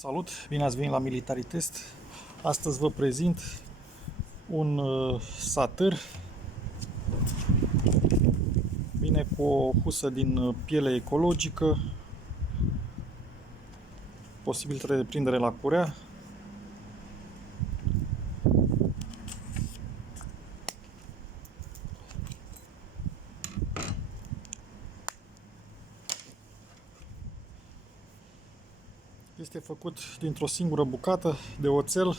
Salut, bine ați venit la Military Test. Astăzi vă prezint un satâr. Vine cu o husă din piele ecologică, posibilitate de prindere la curea. Este făcut dintr-o singură bucată de oțel.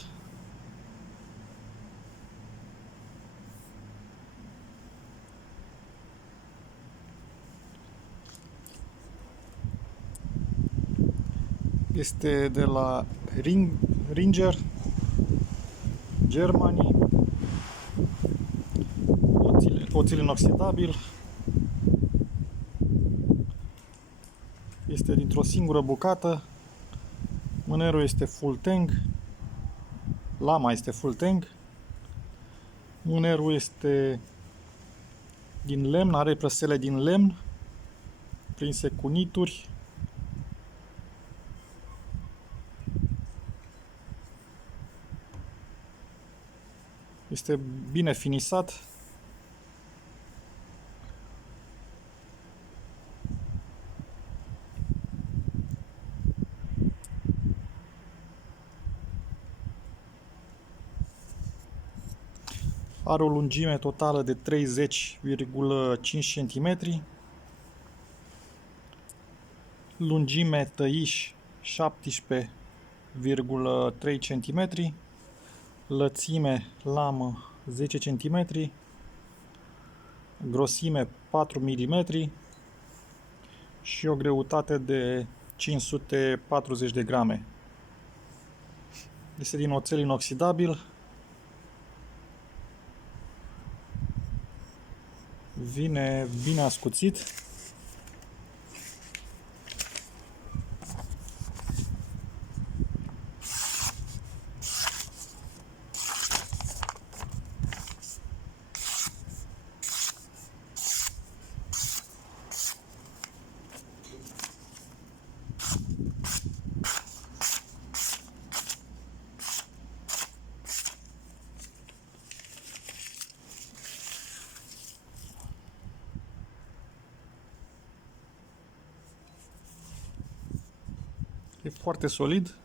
Este de la Ringer, Germany, oțel inoxidabil. Este dintr-o singură bucată. Mânerul este full tang, lama este full tang. Mânerul este din lemn, are prăsele din lemn prinse cu nituri. Este bine finisat. Are o lungime totală de 30,5 cm. Lungime tăiș 17,3 cm. Lățime lamă 10 cm. Grosime 4 mm. Și o greutate de 540 de grame. Este din oțel inoxidabil. Vine bine ascuțit. E foarte solid.